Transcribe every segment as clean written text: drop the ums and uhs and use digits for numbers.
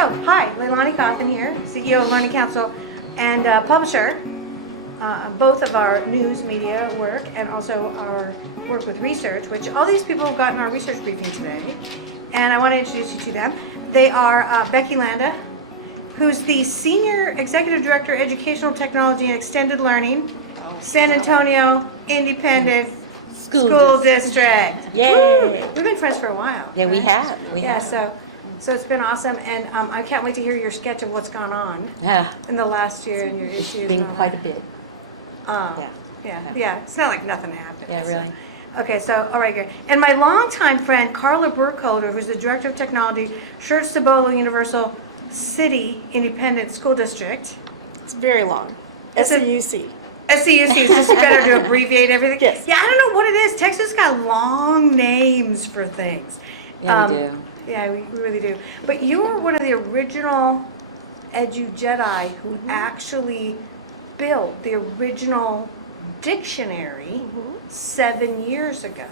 Hi, LeiLani Cauthen here, CEO of Learning Counsel and publisher, both of our news media work and also our work with research, which all these people have gotten our research briefing today. And I want to introduce you to them. They are Becky Landa, who's the Senior Executive Director, Educational Technology and Extended Learning, San Antonio Independent School District. Yay! We've been friends for a while. Yeah, we have. So it's been awesome, and I can't wait to hear your sketch of what's gone on in the last year and your issues. It's been quite a bit. Yeah. It's not like nothing happened. Yeah, really. So. Okay, so all right, good. And my longtime friend Karla Burkholder, who's the Director of Technology, Schertz-Cibolo-Universay City Independent School District. It's very long. SCUC. SCUC is just better to abbreviate everything. Yes. Yeah, I don't know what it is. Texas got long names for things. Yeah, we do. Yeah, we really do. But you were one of the original Edu-Jedi who actually built the original dictionary 7 years ago.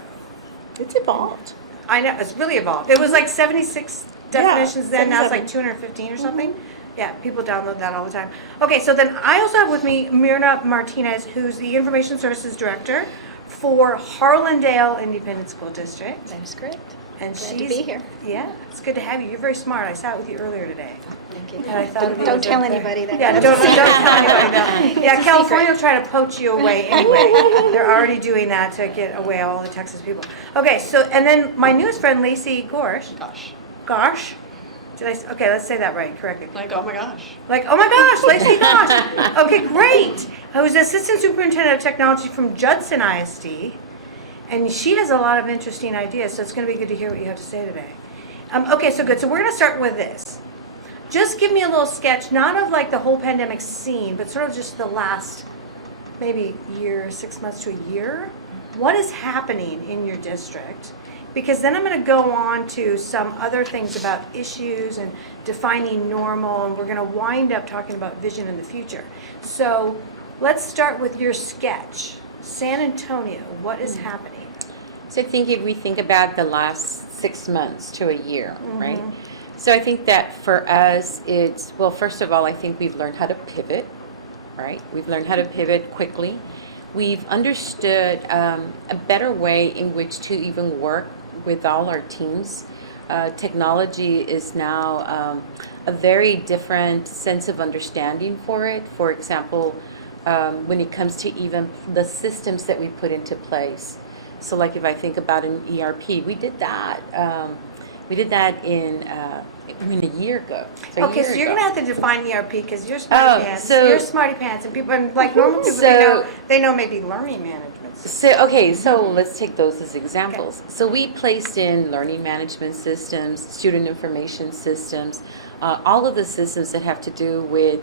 It's evolved. I know, it's really evolved. It was like 76 definitions then, now it's like 77. 215 or something. Yeah, people download that all the time. Okay, so then I also have with me Myrna Martinez, who's the Information Services Director for Harlandale Independent School District. That is correct. And Glad she's, to be here. Yeah, it's good to have you. You're very smart. I sat with you earlier today. Thank you. And I thought of you Don't as tell a- anybody that. Yeah, don't tell anybody that. Yeah, California will try to poach you away anyway. They're already doing that to get away all the Texas people. Okay, so, and then my newest friend, Lacey Gosch. Gosch? Okay, let's say that right, correctly. Like, oh my gosh. Like, oh my gosh, Lacey Gosch. Okay, great. Who's Assistant Superintendent of Technology from Judson ISD. And she has a lot of interesting ideas, so it's going to be good to hear what you have to say today. Okay, so good. So we're going to start with this. Just give me a little sketch, not of like the whole pandemic scene, but sort of just the last maybe year, 6 months to a year. What is happening in your district? Because then I'm going to go on to some other things about issues and defining normal, and we're going to wind up talking about vision in the future. So let's start with your sketch. San Antonio, what is happening? So I think if we think about the last 6 months to a year, right? So I think that for us, it's, well, first of all, I think we've learned how to pivot, right? We've learned how to pivot quickly. We've understood a better way in which to even work with all our teams. Technology is now a very different sense of understanding for it. For example, when it comes to even the systems that we put into place. So like if I think about an ERP, we did that in a year ago. So you're going to have to define ERP because you're smarty pants. You're smarty pants, and people, and like normal people, they know maybe learning management systems. So let's take those as examples. Okay. So we placed in learning management systems, student information systems, all of the systems that have to do with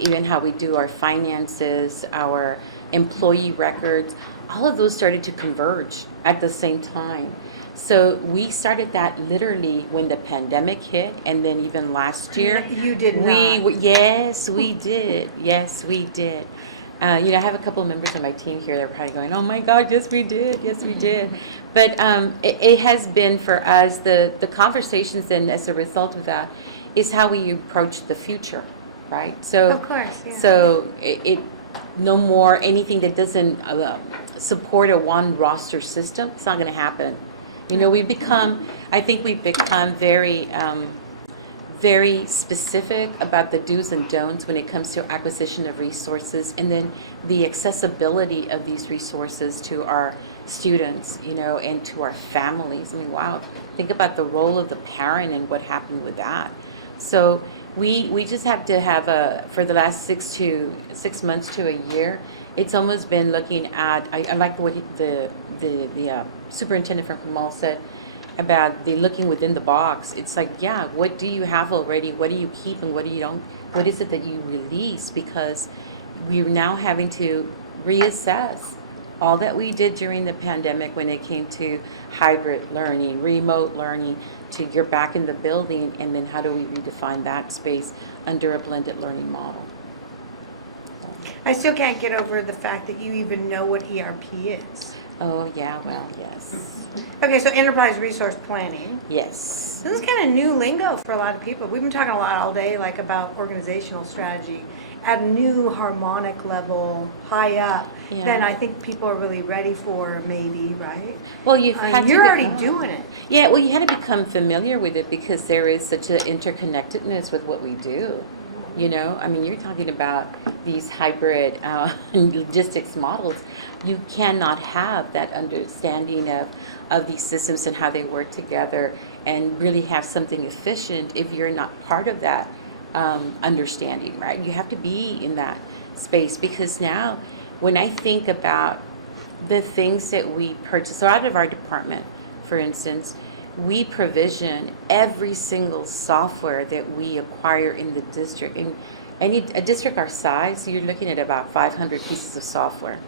even how we do our finances, our employee records. All of those started to converge at the same time. So we started that literally when the pandemic hit, and then even last year. You did not. Yes, we did. Yes, we did. I have a couple of members of my team here that are probably going, oh my God, yes, we did. Yes, we did. But it has been for us, the conversations then as a result of that is how we approach the future, right? So, of course, yeah. So it no more anything that doesn't support a one roster system. It's not going to happen. I think we've become very, very specific about the do's and don'ts when it comes to acquisition of resources, and then the accessibility of these resources to our students, and to our families. I mean, wow, think about the role of the parent and what happened with that. So we just have to have for the last 6 months to a year, it's almost been looking at, I like what the superintendent from Kamal said about the looking within the box. It's like, yeah, what do you have already? What do you keep and what do you don't? What is it that you release? Because we're now having to reassess all that we did during the pandemic when it came to hybrid learning, remote learning, to you're back in the building, and then how do we redefine that space under a blended learning model? I still can't get over the fact that you even know what ERP is. Oh, yeah, well, yes. Okay, so enterprise resource planning. Yes. This is kind of new lingo for a lot of people. We've been talking a lot all day, like about organizational strategy at a new harmonic level, high up, Yeah. then I think people are really ready for, maybe, right? Well, you've had to You're already become- doing it. Yeah, well, you had to become familiar with it because there is such an interconnectedness with what we do. You know, I mean, you're talking about these hybrid logistics models. You cannot have that understanding of these systems and how they work together and really have something efficient if you're not part of that understanding, right? You have to be in that space because now when I think about the things that we purchase, so out of our department, for instance, we provision every single software that we acquire in the district. And a district our size, you're looking at about 500 pieces of software.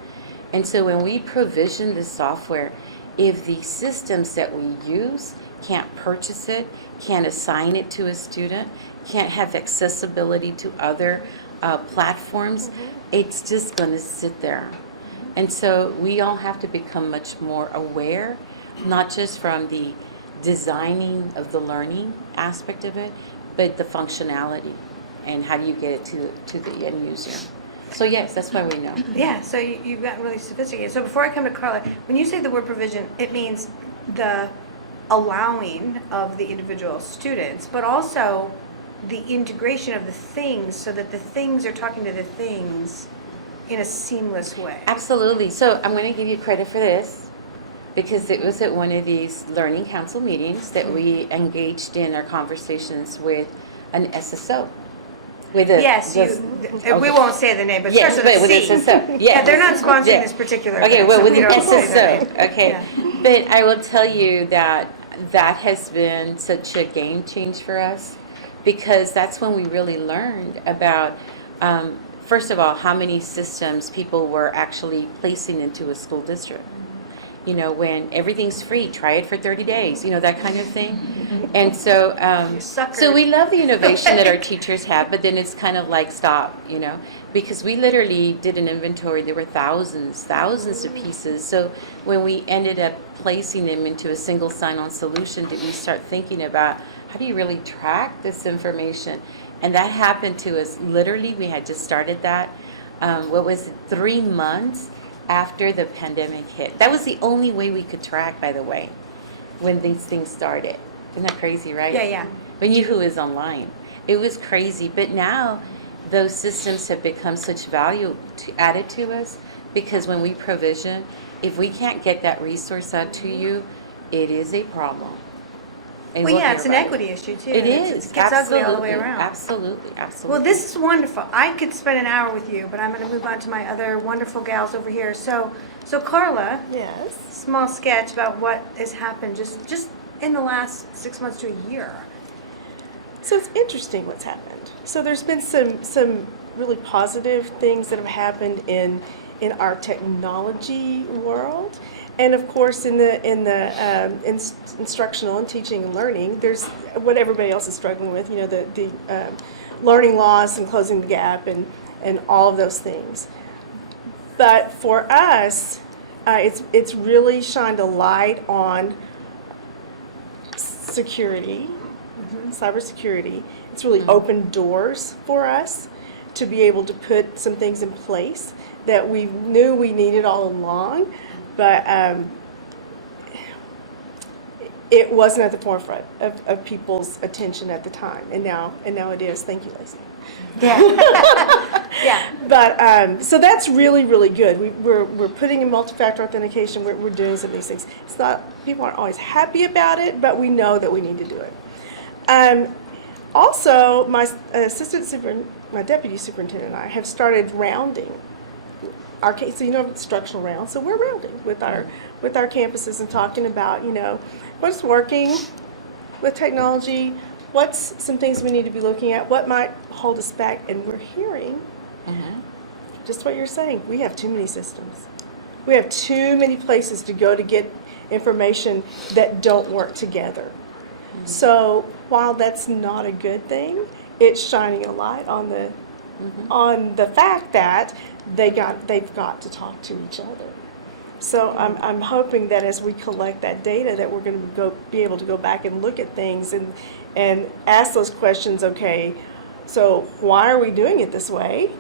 And so when we provision the software, if the systems that we use can't purchase it, can't assign it to a student, can't have accessibility to other platforms, it's just going to sit there. And so we all have to become much more aware, not just from the designing of the learning aspect of it, but the functionality and how do you get it to the end user. So yes, that's why we know. Yeah, so you've gotten really sophisticated. So before I come to Karla, when you say the word provision, it means the allowing of the individual students, but also the integration of the things so that the things are talking to the things in a seamless way. Absolutely. So I'm going to give you credit for this because it was at one of these learning council meetings that we engaged in our conversations with an SSO. With a, Yes, we won't say the name, but yes, starts but with a with C. SSO. Yes. Yeah, they're not sponsoring Yeah. this particular Okay, thing, well, so with we an don't say their SSO. name. Okay. Yeah. But I will tell you that that has been such a game change for us because that's when we really learned about, first of all, how many systems people were actually placing into a school district. You know, when everything's free, try it for 30 days, you know, that kind of thing. And so, so we love the innovation that our teachers have, but then it's kind of like, stop, you know, because we literally did an inventory. There were thousands of pieces. So when we ended up placing them into a single sign-on solution, did we start thinking about how do you really track this information? And that happened to us. Literally, we had just started that, 3 months after the pandemic hit. That was the only way we could track, by the way, when these things started. Isn't that crazy, right? Yeah, yeah. We knew who was online. It was crazy. But now those systems have become such value added to us because when we provision, if we can't get that resource out to you, it is a problem. And Well, we'll yeah, hear it's an about equity issue too. It It is. gets ugly all the way around. Absolutely. Well, this is wonderful. I could spend an hour with you, but I'm going to move on to my other wonderful gals over here. So Karla, Yes. small sketch about what has happened just in the last 6 months to a year. So it's interesting what's happened. So there's been some really positive things that have happened in our technology world, and of course in the instructional and teaching and learning. There's what everybody else is struggling with. You know, the learning loss and closing the gap and all of those things. But for us, it's really shined a light on security, cybersecurity. It's really opened doors for us to be able to put some things in place that we knew we needed all along, but it wasn't at the forefront of people's attention at the time, and now it is. Thank you, Lacey. Yeah. Yeah. But so that's really, really good. We're putting in multi-factor authentication. We're doing some of these things. It's not, people aren't always happy about it, but we know that we need to do it. Also, my deputy superintendent and I have started rounding our case. So you know, instructional rounds. So we're rounding with our campuses and talking about, you know, what's working with technology. What's some things we need to be looking at? What might hold us back? And we're hearing just what you're saying. We have too many systems. We have too many places to go to get information that don't work together. So while that's not a good thing, it's shining a light on the on the fact that they've got to talk to each other. So I'm hoping that as we collect that data, that we're going to be able to go back and look at things and ask those questions. Okay, so why are we doing it this way,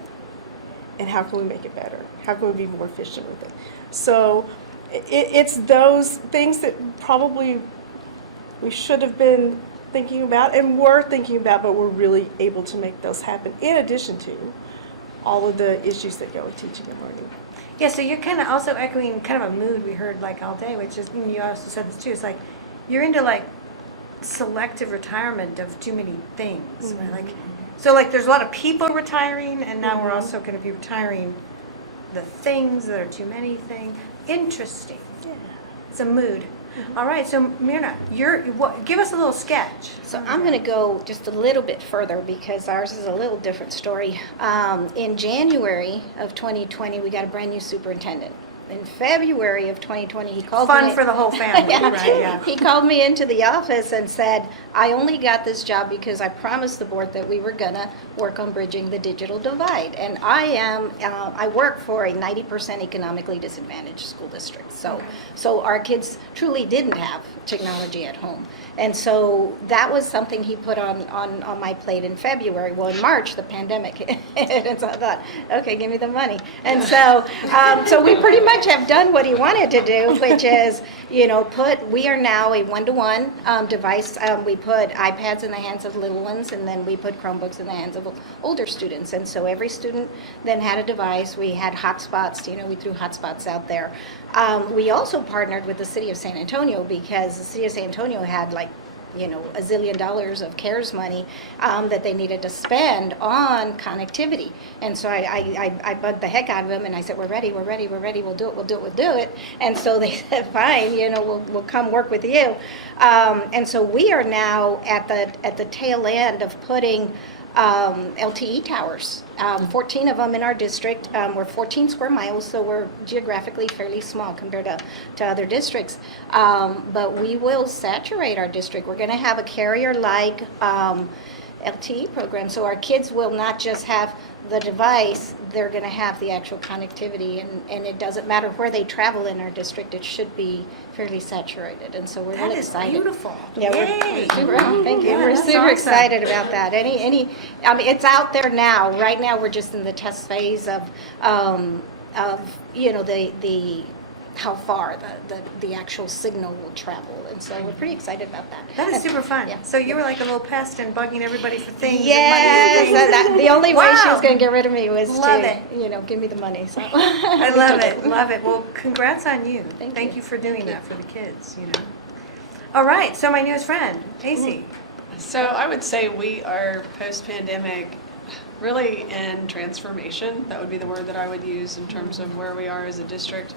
and how can we make it better? How can we be more efficient with it? So it's those things that probably we should have been thinking about and were thinking about, but we're really able to make those happen, in addition to all of the issues that go with teaching and learning. Yeah, so you're kind of also echoing kind of a mood we heard like all day, which is, and you also said this too, it's like you're into like selective retirement of too many things, right? Like, so like there's a lot of people retiring, and now we're also going to be retiring the things that are too many things. Interesting. Yeah. It's a mood. All right, so Myrna, give us a little sketch. So I'm going to go just a little bit further because ours is a little different story. In January of 2020, we got a brand new superintendent. In February of 2020, he called me. Fun for the whole family, Yeah. right? Yeah. He called me into the office and said, I only got this job because I promised the board that we were going to work on bridging the digital divide. And I work for a 90% economically disadvantaged school district. So our kids truly didn't have technology at home. And so that was something he put on my plate in February. Well, in March, the pandemic hit. And so I thought, okay, give me the money. And so we pretty much have done what he wanted to do, which is, we are now a one-to-one device. We put iPads in the hands of little ones, and then we put Chromebooks in the hands of older students. And so every student then had a device. We had hotspots, we threw hotspots out there. We also partnered with the city of San Antonio because the city of San Antonio had $1 zillion of CARES money that they needed to spend on connectivity. And so I bugged the heck out of them, and I said, we're ready, we'll do it. And so they said, fine, we'll come work with you. And so we are now at the tail end of putting LTE towers, 14 of them in our district. We're 14 square miles, so we're geographically fairly small compared to other districts. But we will saturate our district. We're going to have a carrier-like LTE program, so our kids will not just have the device, they're going to have the actual connectivity, and it doesn't matter where they travel in our district, it should be fairly saturated, and so we're really excited. That is beautiful. Yeah, Yay. we're super, thank you. Yeah, We're that's super awesome. excited about that. It's out there now. Right now, we're just in the test phase of the how far the actual signal will travel, and so we're pretty excited about that. That is super fun. Yeah. So you were like a little pest and bugging everybody for things. Yes, and money and things. the only way she Wow. was going to get rid of me was Love to, give me the money. So I love it, love it. Well, congrats on you. Thank you. for doing that for the kids, All right, so my newest friend, Lacey. So I would say we are post-pandemic really in transformation. That would be the word that I would use in terms of where we are as a district.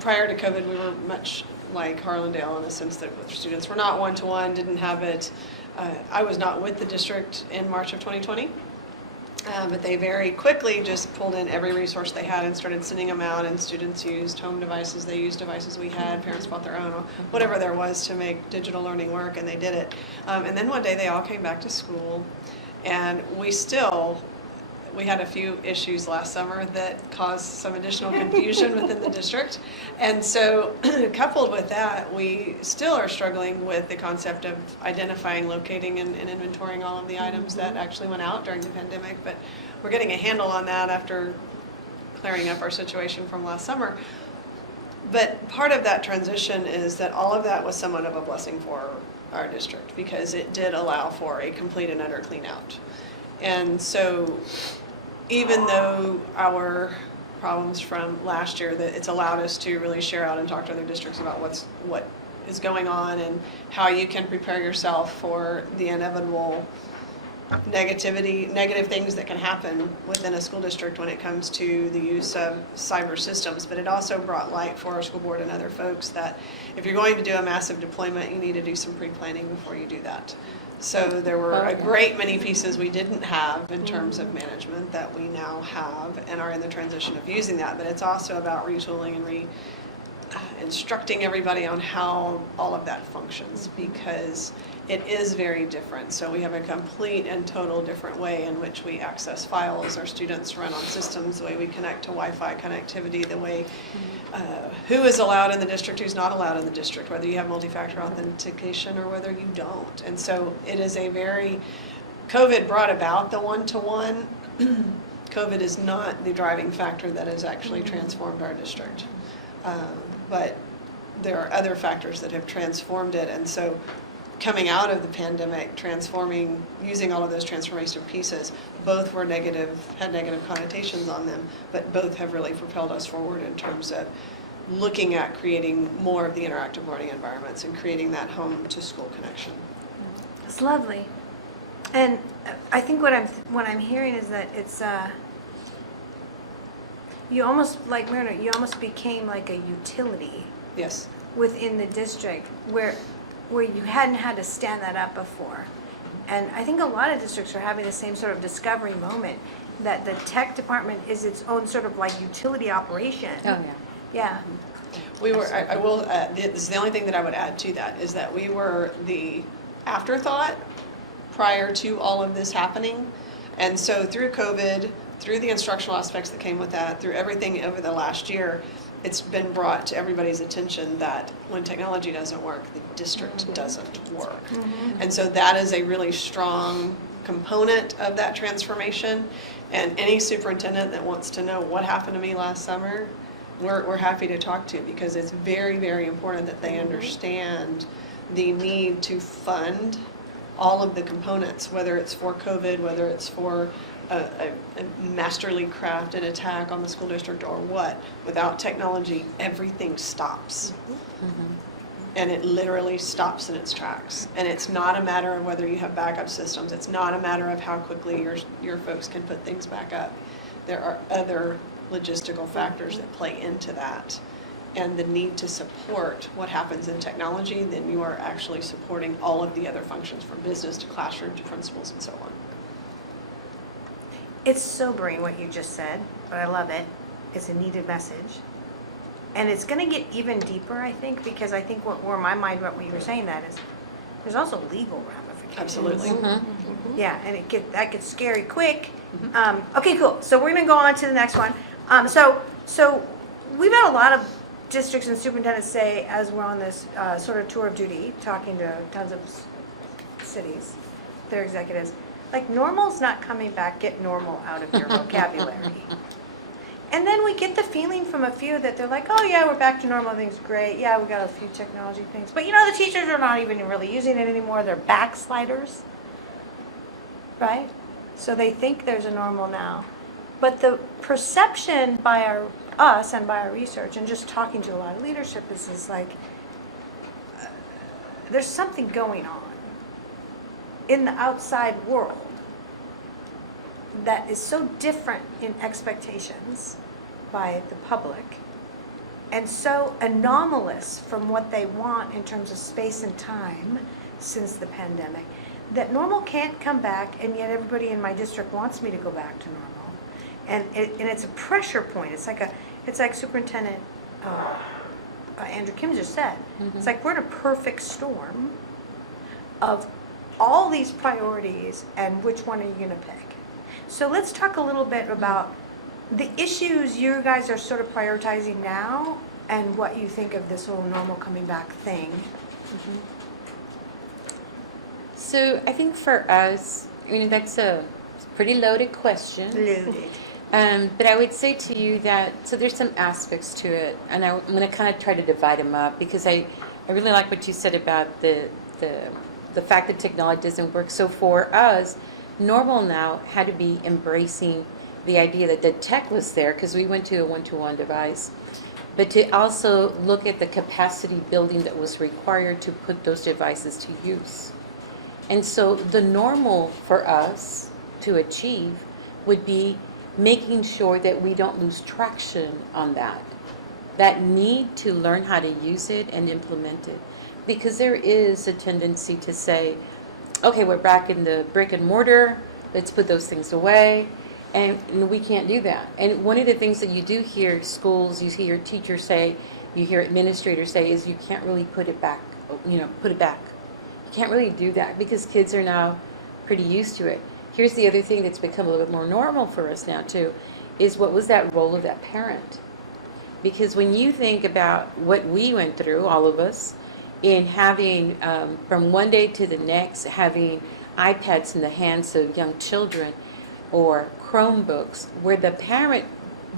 Prior to COVID, we were much like Harlandale in the sense that students were not one-to-one, didn't have it. I was not with the district in March of 2020, but they very quickly just pulled in every resource they had and started sending them out, and students used home devices, they used devices we had, parents bought their own, whatever there was to make digital learning work, and they did it. And then one day they all came back to school, and we had a few issues last summer that caused some additional confusion within the district. And so coupled with that, we still are struggling with the concept of identifying, locating, and inventorying all of the items that actually went out during the pandemic. But we're getting a handle on that after clearing up our situation from last summer. But part of that transition is that all of that was somewhat of a blessing for our district because it did allow for a complete and utter clean out. And so even though our problems from last year, that it's allowed us to really share out and talk to other districts about what is going on and how you can prepare yourself for the inevitable negative things that can happen within a school district when it comes to the use of cyber systems. But it also brought light for our school board and other folks that if you're going to do a massive deployment, you need to do some pre-planning before you do that. So there were a great many pieces we didn't have in terms of management that we now have and are in the transition of using that. But it's also about retooling and instructing everybody on how all of that functions, because it is very different. So we have a complete and total different way in which we access files. Our students run on systems, the way we connect to Wi-Fi connectivity, the way who is allowed in the district, who's not allowed in the district, whether you have multi-factor authentication or whether you don't. And so it is a very, COVID brought about the one-to-one. COVID is not the driving factor that has actually transformed our district. But there are other factors that have transformed it. And so coming out of the pandemic, using all of those transformational pieces, both were negative, had negative connotations on them, but both have really propelled us forward in terms of looking at creating more of the interactive learning environments and creating that home to school connection. It's lovely. And I think what I'm hearing is that it's you almost, like Myrna, you almost became like a utility Yes. within the district where you hadn't had to stand that up before. And I think a lot of districts are having the same sort of discovery moment, that the tech department is its own sort of like utility operation. Oh, yeah. Yeah. I will, this is the only thing that I would add to that, is that we were the afterthought prior to all of this happening. And so through COVID, through the instructional aspects that came with that, through everything over the last year, it's been brought to everybody's attention that when technology doesn't work, the district doesn't work. And so that is a really strong component of that transformation. And any superintendent that wants to know what happened to me last summer, we're happy to talk to, because it's very, very important that they understand the need to fund all of the components, whether it's for COVID, whether it's for a masterly crafted attack on the school district or what. Without technology, everything stops. And it literally stops in its tracks. And it's not a matter of whether you have backup systems. It's not a matter of how quickly your folks can put things back up. There are other logistical factors that play into that. And the need to support what happens in technology, then you are actually supporting all of the other functions, from business to classroom to principals and so on. It's sobering what you just said, but I love it. It's a needed message. And it's going to get even deeper, I think, because I think where my mind went when you were saying that is there's also legal ramifications. Absolutely. Yeah, and that gets scary quick. Okay, cool. So we're going to go on to the next one. So we've had a lot of districts and superintendents say, as we're on this sort of tour of duty, talking to tons of cities, their executives, like, normal's not coming back, get normal out of your vocabulary. And then we get the feeling from a few that they're like, oh yeah, we're back to normal, everything's great. Yeah, we got a few technology things. But you know, the teachers are not even really using it anymore. They're backsliders, right? So they think there's a normal now. But the perception by us and by our research and just talking to a lot of leadership is like, there's something going on in the outside world that is so different in expectations by the public and so anomalous from what they want in terms of space and time since the pandemic, that normal can't come back, and yet everybody in my district wants me to go back to normal. And it's a pressure point. It's like Superintendent Andrew Kim just said. It's like we're in a perfect storm of all these priorities, and which one are you going to pick? So let's talk a little bit about the issues you guys are sort of prioritizing now and what you think of this whole normal coming back thing. So I think for us, I mean, that's a pretty loaded question. Loaded. But I would say to you that, so there's some aspects to it, and I'm going to kind of try to divide them up, because I really like what you said about the fact that technology doesn't work. So for us, normal now had to be embracing the idea that the tech was there, because we went to a one-to-one device, but to also look at the capacity building that was required to put those devices to use. And so the normal for us to achieve would be making sure that we don't lose traction on that need to learn how to use it and implement it. Because there is a tendency to say, okay, we're back in the brick and mortar, let's put those things away, and we can't do that. And one of the things that you do hear schools, you hear teachers say, you hear administrators say is you can't really put it back, put it back. You can't really do that because kids are now pretty used to it. Here's the other thing that's become a little bit more normal for us now too, is what was that role of that parent? Because when you think about what we went through, all of us, in having, from one day to the next, having iPads in the hands of young children or Chromebooks, where the parent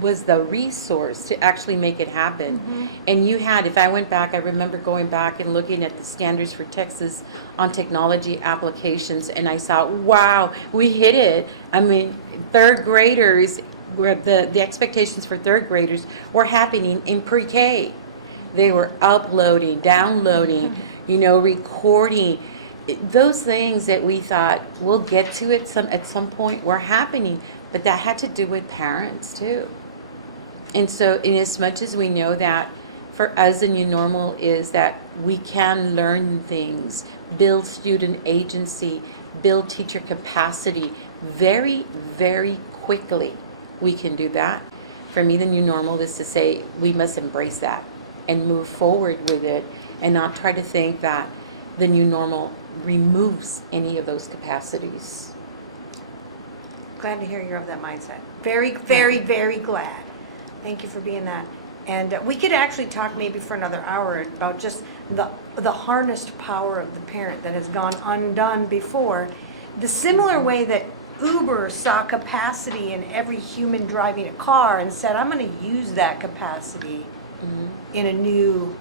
was the resource to actually make it happen. And you had, if I went back, I remember going back and looking at the standards for Texas on technology applications, and I saw, wow, we hit it. I mean, third graders, where the expectations for third graders were happening in pre-K. They were uploading, downloading, recording. Those things that we thought we'll get to it at some point were happening, but that had to do with parents too. And so in as much as we know that for us the new normal is that we can learn things, build student agency, build teacher capacity very, very quickly, we can do that. For me, the new normal is to say we must embrace that and move forward with it and not try to think that the new normal removes any of those capacities. Glad to hear you're of that mindset. Very, very, very glad. Thank you for being that. And we could actually talk maybe for another hour about just the harnessed power of the parent that has gone undone before. The similar way that Uber saw capacity in every human driving a car and said, I'm going to use that capacity in a new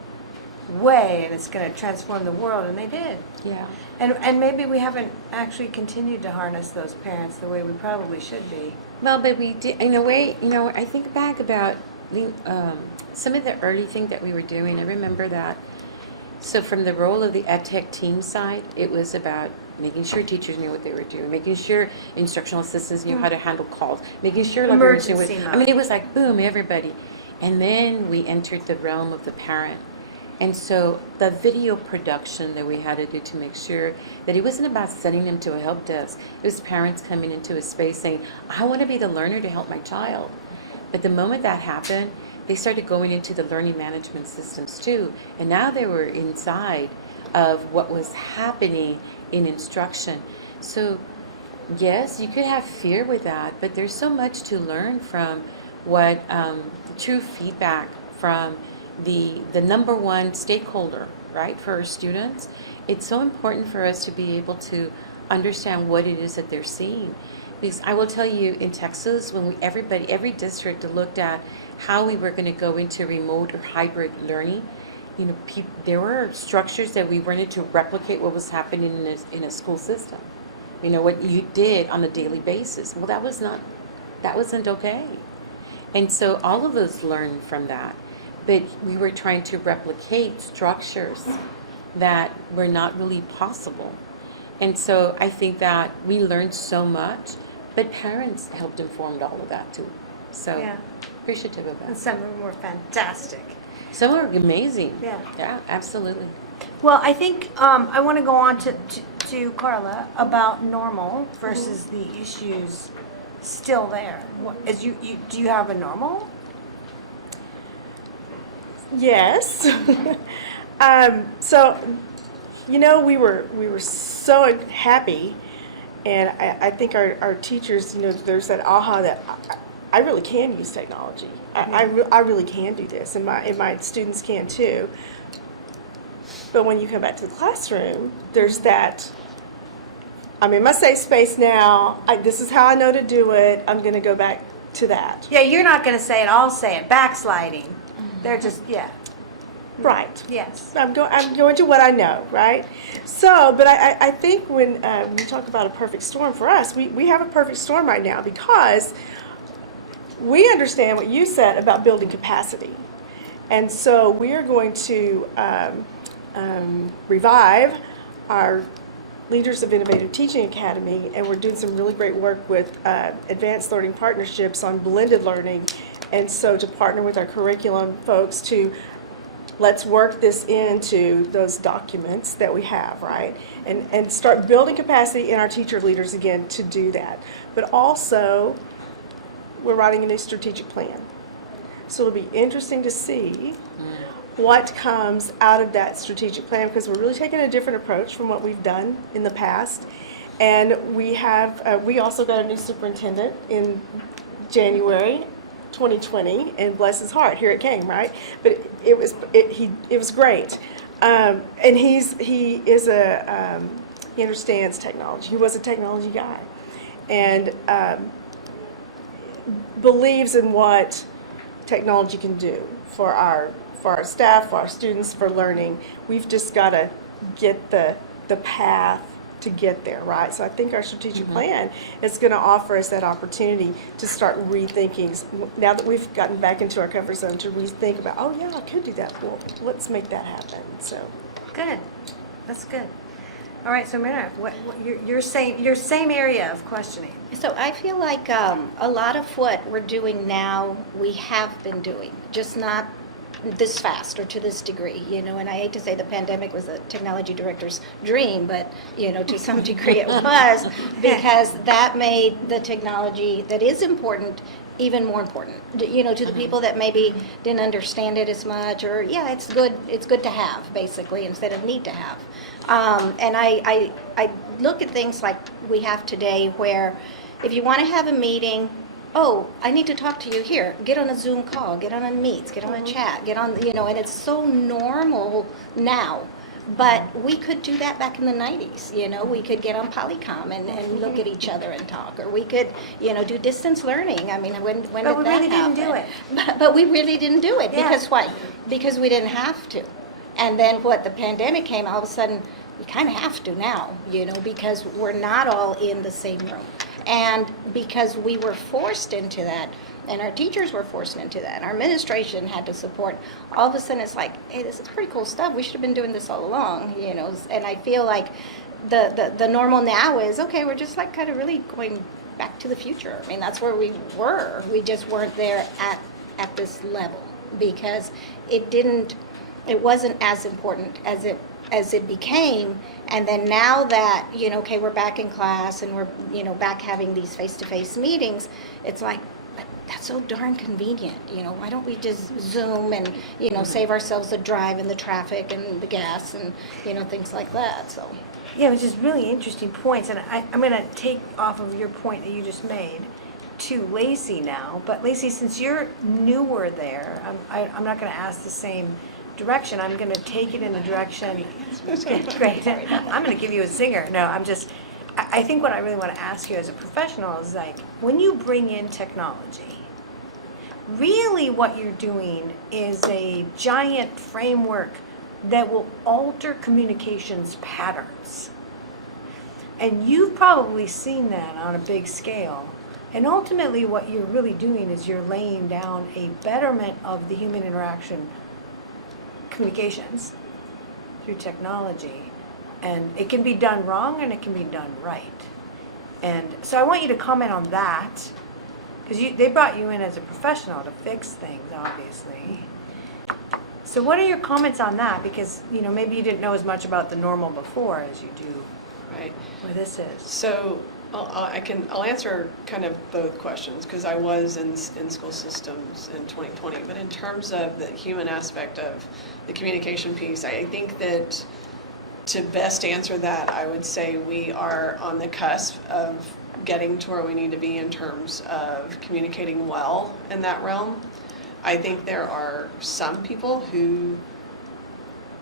way, and it's going to transform the world, and they did. Yeah. And maybe we haven't actually continued to harness those parents the way we probably should be. Well, but we did, in a way, I think back about some of the early things that we were doing. I remember that. So from the role of the EdTech team side, it was about making sure teachers knew what they were doing, making sure instructional assistants knew how to handle calls, making sure librarians knew Emergency I mean, it was like, boom, everybody. And then we entered the realm of the parent. And so the video production that we had to do to make sure that it wasn't about sending them to a help desk. It was parents coming into a space saying, I want to be the learner to help my child. But the moment that happened, they started going into the learning management systems too. And now they were inside of what was happening in instruction. So yes, you could have fear with that, but there's so much to learn from what true feedback from the number one stakeholder, right, for our students. It's so important for us to be able to understand what it is that they're seeing. Because I will tell you, in Texas, when every district looked at how we were going to go into remote or hybrid learning, there were structures that we wanted to replicate what was happening in a school system. What you did on a daily basis. Well, that wasn't okay. And so all of us learned from that. But we were trying to replicate structures that were not really possible. And so I think that we learned so much, but parents helped inform all of that too. So Yeah. appreciative of And that. some of them were fantastic. Some are amazing. Yeah. Yeah, absolutely. Well, I think I want to go on to Karla about normal versus the issues still there. Do you have a normal? Yes. So, we were so happy, and I think our teachers, there's that aha that I really can use technology. I really can do this, and my students can too. But when you come back to the classroom, there's that, I'm in my safe space now, this is how I know to do it, I'm going to go back to that. Yeah, you're not going to say it, I'll say it. Backsliding. They're just, yeah. Right. Yes. I'm going to what I know, right? So, but I think when we talk about a perfect storm for us, we have a perfect storm right now because we understand what you said about building capacity. And so we are going to revive our Leaders of Innovative Teaching Academy, and we're doing some really great work with advanced learning partnerships on blended learning. And so to partner with our curriculum folks to let's work this into those documents that we have, right? And start building capacity in our teacher leaders again to do that. But also, we're writing a new strategic plan. So it'll be interesting to see what comes out of that strategic plan, because we're really taking a different approach from what we've done in the past. And we have, we also got a new superintendent in January 2020, and bless his heart, here it came, right? But it was great. And he understands technology. He was a technology guy, and believes in what technology can do for our staff, for our students, for learning. We've just got to get the path to get there, right? So I think our strategic plan is going to offer us that opportunity to start rethinking, now that we've gotten back into our comfort zone, to rethink about, oh yeah, I could do that. Well, let's make that happen. So Good. That's good. All right, so Myrna, what your same area of questioning. So I feel like a lot of what we're doing now, we have been doing, just not this fast or to this degree, and I hate to say the pandemic was a technology director's dream, but, to some degree it was, because that made the technology that is important even more important, to the people that maybe didn't understand it as much, or, yeah, it's good to have, basically, instead of need to have. And I look at things like we have today, where if you want to have a meeting, oh, I need to talk to you here, get on a Zoom call, get on a Meets, get on a chat, get on, and it's so normal now. But we could do that back in the 90s, we could get on Polycom and look at each other and talk, or we could, do distance learning. I mean, when did that happen? But we really didn't do it. But we really didn't do it, Yeah. because why? Because we didn't have to. And then the pandemic came, all of a sudden, we kind of have to now, because we're not all in the same room. And because we were forced into that, and our teachers were forced into that, and our administration had to support, all of a sudden it's like, hey, this is pretty cool stuff. We should have been doing this all along, And I feel like the normal now is, okay, we're just like kind of really going back to the future. I mean, that's where we were. We just weren't there at this level, because it wasn't as important as it became. And then now that, okay, we're back in class and we're, back having these face-to-face meetings, it's like, that's so darn convenient, why don't we just Zoom and, save ourselves the drive and the traffic and the gas and, things like that, so. Yeah, which is really interesting points, and I'm going to take off of your point that you just made to Lacey now. But Lacey, since you're newer there, I'm not going to ask the same direction. I'm going to take it in the direction. Great. I'm going to give you a zinger. No, I think what I really want to ask you as a professional is, like, when you bring in technology, really what you're doing is a giant framework that will alter communications patterns. And you've probably seen that on a big scale. And ultimately what you're really doing is you're laying down a betterment of the human interaction communications through technology. And it can be done wrong and it can be done right. And so I want you to comment on that, because they brought you in as a professional to fix things, obviously. So what are your comments on that? Because, maybe you didn't know as much about the normal before as you do Right. where this is. So I'll answer kind of both questions, because I was in school systems in 2020. But in terms of the human aspect of the communication piece, I think that to best answer that, I would say we are on the cusp of getting to where we need to be in terms of communicating well in that realm. I think there are some people who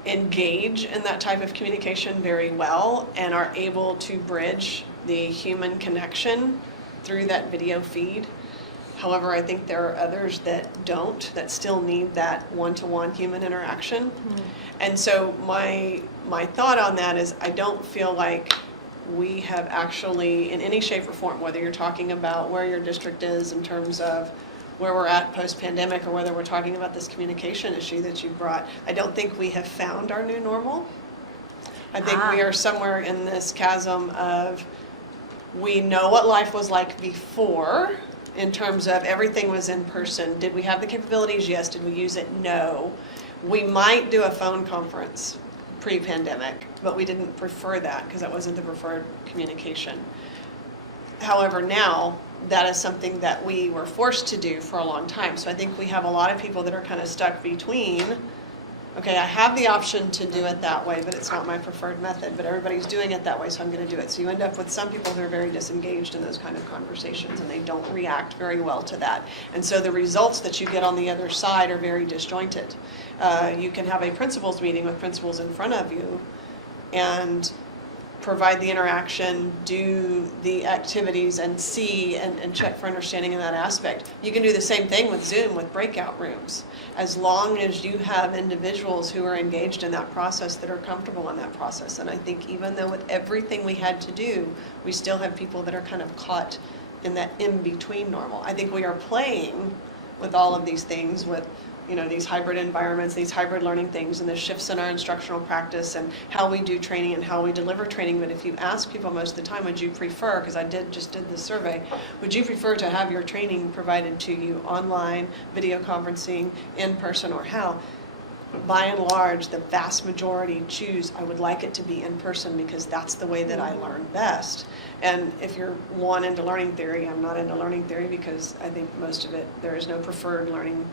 engage in that type of communication very well and are able to bridge the human connection through that video feed. However, I think there are others that don't, that still need that one-to-one human interaction. Mm-hmm. And so my thought on that is, I don't feel like we have actually, in any shape or form, whether you're talking about where your district is in terms of where we're at post-pandemic, or whether we're talking about this communication issue that you brought, I don't think we have found our new normal. I think we are somewhere in this chasm of, we know what life was like before, in terms of everything was in person. Did we have the capabilities? Yes. Did we use it? No. We might do a phone conference pre-pandemic, but we didn't prefer that because that wasn't the preferred communication. However, now that is something that we were forced to do for a long time. So I think we have a lot of people that are kind of stuck between okay, I have the option to do it that way, but it's not my preferred method, but everybody's doing it that way, so I'm going to do it. So you end up with some people who are very disengaged in those kind of conversations, and they don't react very well to that. And so the results that you get on the other side are very disjointed. You can have a principals meeting with principals in front of you and provide the interaction, do the activities, and see and check for understanding in that aspect. You can do the same thing with Zoom with breakout rooms, as long as you have individuals who are engaged in that process that are comfortable in that process. And I think even though with everything we had to do, we still have people that are kind of caught in that in-between normal. I think we are playing with all of these things, with these hybrid environments, these hybrid learning things, and the shifts in our instructional practice and how we do training and how we deliver training. But if you ask people most of the time, would you prefer, because I just did this survey, would you prefer to have your training provided to you online, video conferencing, in person, or how? By and large, the vast majority choose, I would like it to be in person because that's the way that I learn best. And if you're into learning theory, I'm not into learning theory because I think most of it, there is no preferred learning.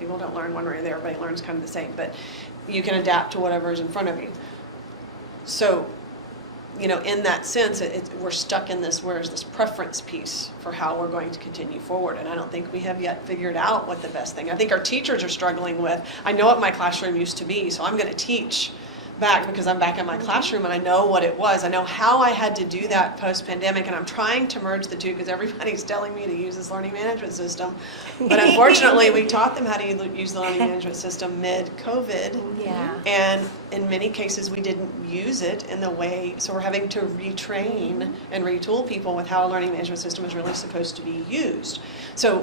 People don't learn one way or the other, everybody learns kind of the same, but you can adapt to whatever is in front of you. So, in that sense, we're stuck in this, where's this preference piece for how we're going to continue forward, and I don't think we have yet figured out what the best thing. I think our teachers are struggling with, I know what my classroom used to be, so I'm going to teach back because I'm back in my classroom and I know what it was. I know how I had to do that post-pandemic, and I'm trying to merge the two because everybody's telling me to use this learning management system. But unfortunately, we taught them how to use the learning management system mid-COVID. Yeah. And in many cases, we didn't use it in the way, so we're having to retrain and retool people with how a learning management system is really supposed to be used. So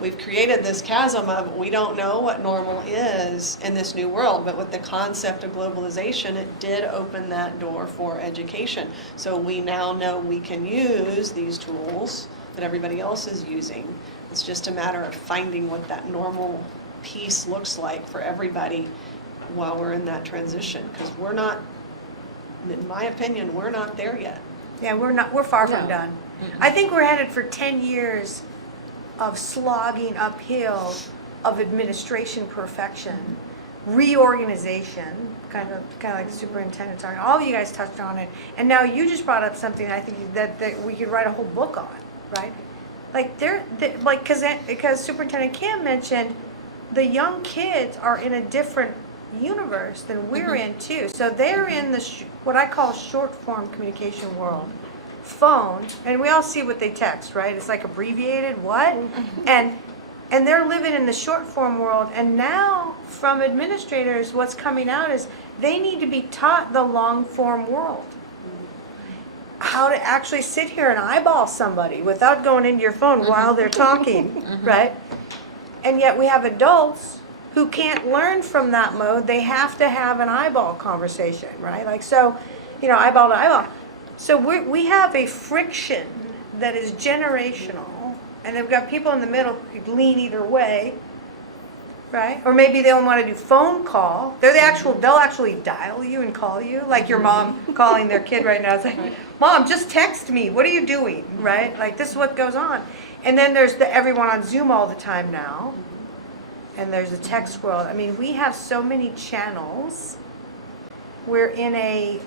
we've created this chasm of we don't know what normal is in this new world, but with the concept of globalization, it did open that door for education. So we now know we can use these tools that everybody else is using. It's just a matter of finding what that normal piece looks like for everybody while we're in that transition, because we're not, in my opinion, we're not there yet. Yeah, we're far from No. done. I think we're headed for 10 years of slogging uphill of administration perfection, reorganization, kind of like the superintendent talking. All of you guys touched on it, and now you just brought up something I think that we could write a whole book on, right? Like because Superintendent Kim mentioned, the young kids are in a different universe than we're in too. So they're in the what I call short form communication world. Phone, and we all see what they text, right? It's like abbreviated, what? And they're living in the short form world, and now from administrators, what's coming out is they need to be taught the long form world. How to actually sit here and eyeball somebody without going into your phone while they're talking, right? And yet we have adults who can't learn from that mode. They have to have an eyeball conversation, right? Like, so, eyeball to eyeball. So we have a friction that is generational, and they've got people in the middle who could lean either way, right? Or maybe they don't want to do phone call. They'll actually dial you and call you, like your mom calling their kid right now. It's like, Mom, just text me. What are you doing, right? Like, this is what goes on. And then there's everyone on Zoom all the time now, and there's the text world. I mean, we have so many channels. We're in a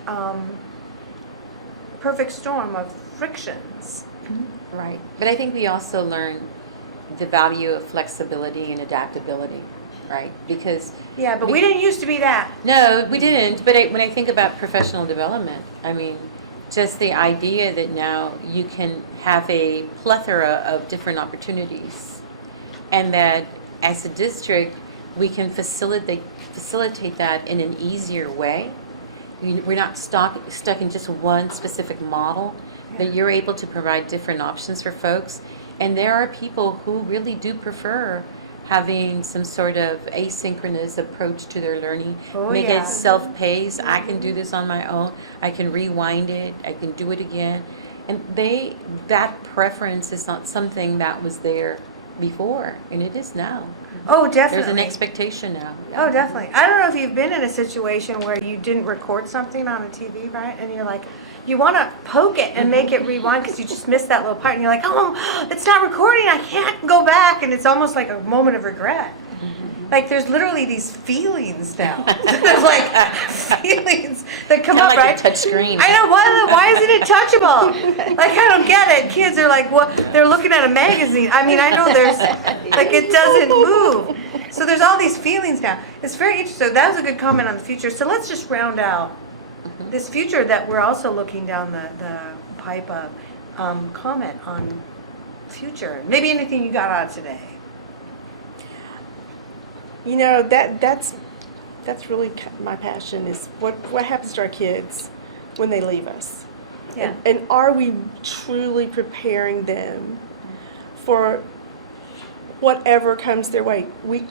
perfect storm of frictions. Right. But I think we also learn the value of flexibility and adaptability, right? Because Yeah, but we didn't used to be that. no, we didn't. But when I think about professional development, I mean, just the idea that now you can have a plethora of different opportunities, and that as a district, we can facilitate that in an easier way. We're not stuck in just one specific model, but you're able to provide different options for folks. And there are people who really do prefer having some sort of asynchronous approach to their learning. Oh, Make yeah. it self-paced. I can do this on my own. I can rewind it. I can do it again. And that preference is not something that was there before, and it is now. Oh, definitely. There's an expectation now. Oh, definitely. I don't know if you've been in a situation where you didn't record something on a TV, right? And you're like, you want to poke it and make it rewind because you just missed that little part. And you're like, oh, it's not recording. I can't go back. And it's almost like a moment of regret. Like, there's literally these feelings now. There's like feelings that come up, Like right? a touch screen. I know, why isn't it touchable? Like, I don't get it. Kids are like, what? They're looking at a magazine. I mean, I know there's, like, it doesn't move. So there's all these feelings now. It's very interesting. That was a good comment on the future. So let's just round out this future that we're also looking down the pipe of. Comment on future. Maybe anything you got out of today. You know, that's really my passion is what happens to our kids when they leave us. Yeah. And are we truly preparing them for whatever comes their way? We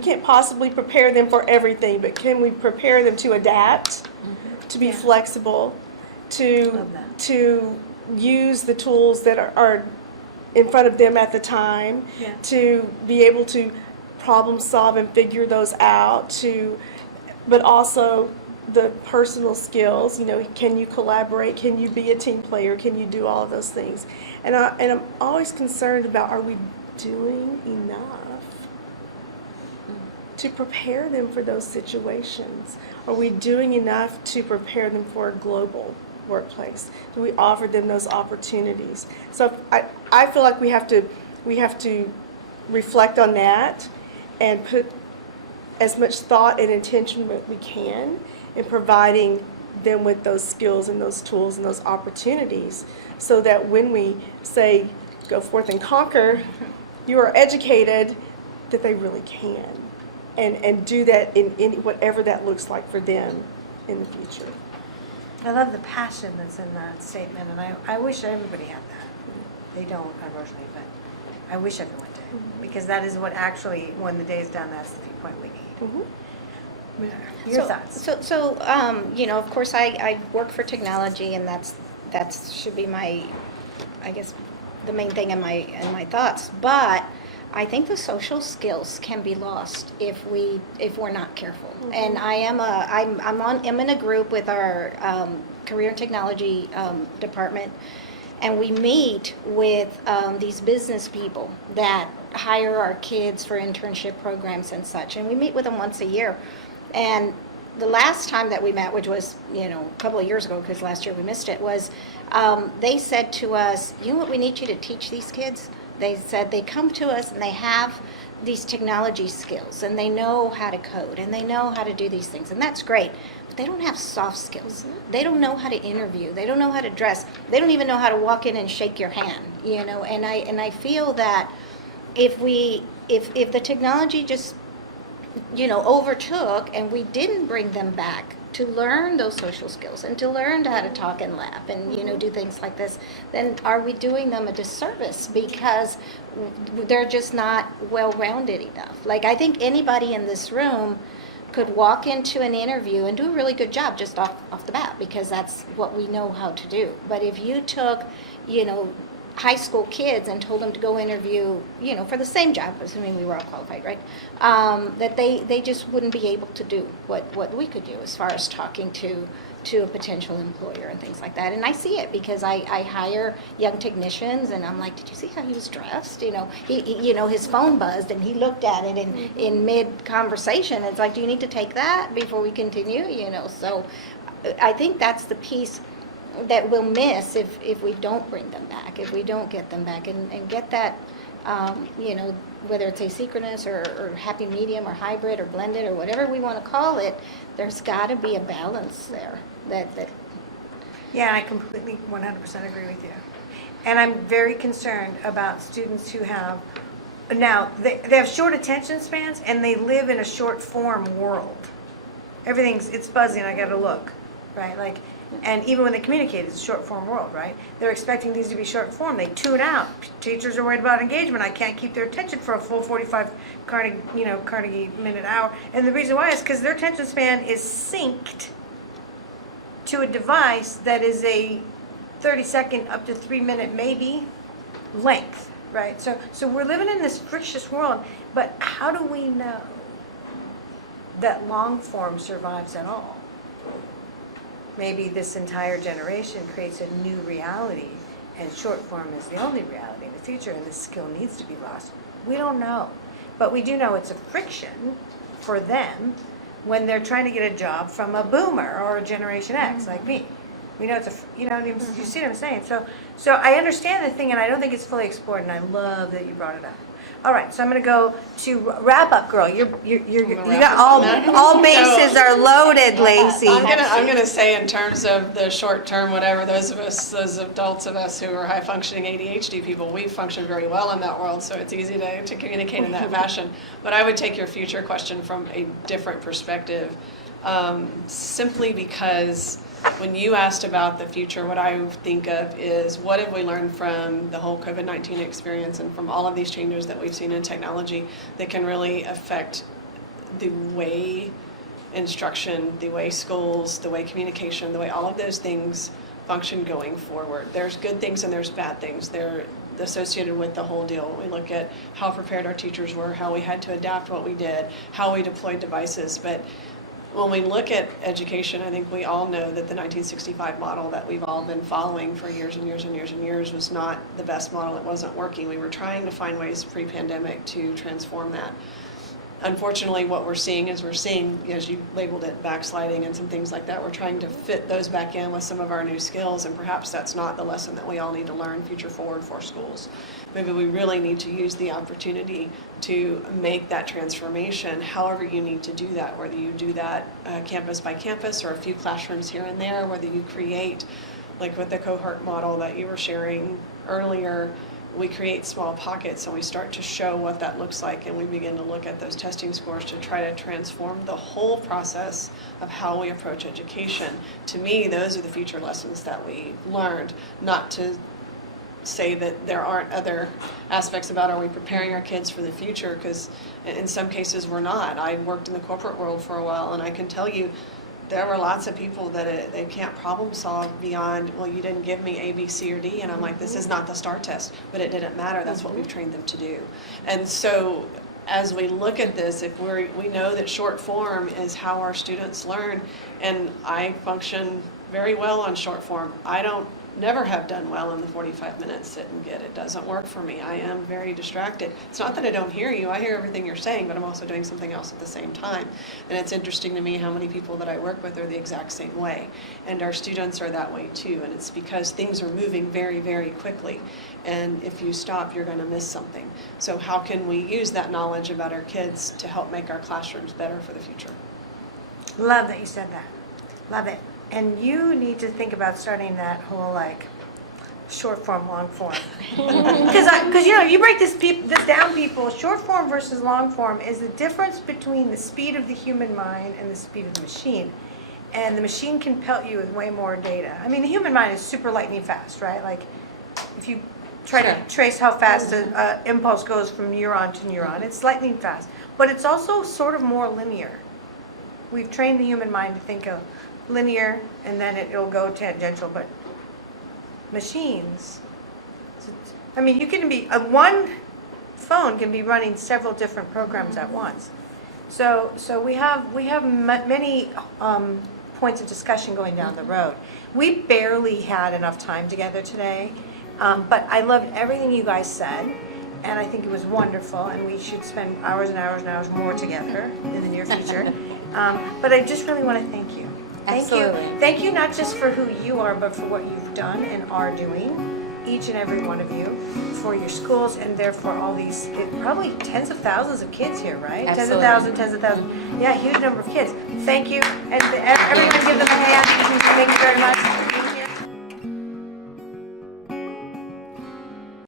can't possibly prepare them for everything, but can we prepare them to adapt, to be flexible, Love that. to use the tools that are in front of them at the time, Yeah. to be able to problem solve and figure those out, but also the personal skills, you know, can you collaborate, can you be a team player, can you do all of those things? And I'm always concerned about, are we doing enough to prepare them for those situations? Are we doing enough to prepare them for a global workplace? Do we offer them those opportunities? So I feel like we have to reflect on that and put as much thought and intention that we can in providing them with those skills and those tools and those opportunities, so that when we say go forth and conquer, you are educated, that they really can and do that in whatever that looks like for them in the future. I love the passion that's in that statement, and I wish everybody had that. They don't, unfortunately, but I wish everyone did, because that is what actually, when the day is done, that's the viewpoint we need. Your thoughts? So, you know, of course, I work for technology, and that should be my, I guess, the main thing in my thoughts. But I think the social skills can be lost if we're not careful. And I'm in a group with our career and technology department, and we meet with these business people that hire our kids for internship programs and such, and we meet with them once a year. And the last time that we met, which was, you know, a couple of years ago, because last year we missed it, was they said to us, you know what we need you to teach these kids? They said they come to us and they have these technology skills and they know how to code and they know how to do these things, and that's great, but they don't have soft skills. They don't know how to interview. They don't know how to dress. They don't even know how to walk in and shake your hand, you know. And I feel that if the technology just, you know, overtook and we didn't bring them back to learn those social skills and to learn how to talk and laugh and, you know, do things like this, then are we doing them a disservice because they're just not well-rounded enough? Like, I think anybody in this room could walk into an interview and do a really good job just off the bat, because that's what we know how to do. But if you took, you know, high school kids and told them to go interview, you know, for the same job, assuming we were all qualified, right? That they just wouldn't be able to do what we could do as far as talking to a potential employer and things like that. And I see it because I hire young technicians, and I'm like, did you see how he was dressed? You know, he you know, his phone buzzed and he looked at it in mid conversation. It's like, do you need to take that before we continue? You know, so I think that's the piece that we'll miss if we don't bring them back, if we don't get them back and get that, you know, whether it's asynchronous or happy medium or hybrid or blended or whatever we want to call it, there's got to be a balance there. That Yeah, I completely 100% agree with you. And I'm very concerned about students who have, now, they have short attention spans and they live in a short form world. It's buzzing, I gotta look, right? Like, and even when they communicate, it's a short form world, right? They're expecting these to be short form. They tune out. Teachers are worried about engagement. I can't keep their attention for a full 45 Carnegie minute hour. And the reason why is because their attention span is synced to a device that is a 30-second up to 3-minute maybe length, right? So we're living in this frictious world, but how do we know that long form survives at all? Maybe this entire generation creates a new reality, and short form is the only reality in the future, and this skill needs to be lost. We don't know. but we do know it's a friction for them when they're trying to get a job from a boomer or a Generation X like me. We know it's you see what I'm saying? So I understand the thing, and I don't think it's fully explored, and I love that you brought it up. All right, so I'm going to go to wrap up, girl. You got all bases are loaded, Lacey. I'm gonna say in terms of the short term, whatever, those adults of us who are high functioning ADHD people, we function very well in that world, so it's easy to communicate in that fashion. But I would take your future question from a different perspective, simply because when you asked about the future, what I think of is what have we learned from the whole COVID-19 experience and from all of these changes that we've seen in technology that can really affect the way instruction, the way schools, the way communication, the way all of those things function going forward. There's good things and there's bad things. They're associated with the whole deal. We look at how prepared our teachers were, how we had to adapt what we did, how we deployed devices. But when we look at education, I think we all know that the 1965 model that we've all been following for years and years and years and years was not the best model. It wasn't working. We were trying to find ways pre-pandemic to transform that. Unfortunately, what we're seeing, as you labeled it, backsliding and some things like that. We're trying to fit those back in with some of our new skills, and perhaps that's not the lesson that we all need to learn future forward for schools. Maybe we really need to use the opportunity to make that transformation, however you need to do that, whether you do that campus by campus or a few classrooms here and there, whether you create, like with the cohort model that you were sharing earlier, we create small pockets and we start to show what that looks like, and we begin to look at those testing scores to try to transform the whole process of how we approach education. To me, those are the future lessons that we learned, not to say that there aren't other aspects about are we preparing our kids for the future, because in some cases we're not. I worked in the corporate world for a while, and I can tell you there were lots of people that they can't problem solve beyond, well, you didn't give me A, B, C, or D, and I'm like, this is not the STAR test, but it didn't matter. That's what we've trained them to do. And so as we look at this, if we know that short form is how our students learn, and I function very well on short form. I don't never have done well in the 45 minutes sit and get. It doesn't work for me. I am very distracted. It's not that I don't hear you. I hear everything you're saying, but I'm also doing something else at the same time. And it's interesting to me how many people that I work with are the exact same way. And our students are that way too. And it's because things are moving very, very quickly. And if you stop, you're going to miss something. So how can we use that knowledge about our kids to help make our classrooms better for the future? Love that you said that. Love it. And you need to think about starting that whole like short form, long form. Because you break this down, people. Short form versus long form is the difference between the speed of the human mind and the speed of the machine. And the machine can pelt you with way more data. I mean, the human mind is super lightning fast, right? Like if you try to trace how fast an impulse goes from neuron to neuron, it's lightning fast. But it's also sort of more linear. We've trained the human mind to think of linear, and then it'll go tangential, but machines, I mean, you can be, one phone can be running several different programs at once. So we have many points of discussion going down the road. We barely had enough time together today, but I loved everything you guys said, and I think it was wonderful, and we should spend hours and hours and hours more together in the near future. But I just really want to thank you. Thank Absolutely. you. Thank you not just for who you are, but for what you've done and are doing, each and every one of you, for your schools, and therefore all these, probably tens of thousands of kids here, right? Absolutely. Tens of thousands. Yeah, huge number of kids. Thank you. And everyone give them a hand. Thank you very much.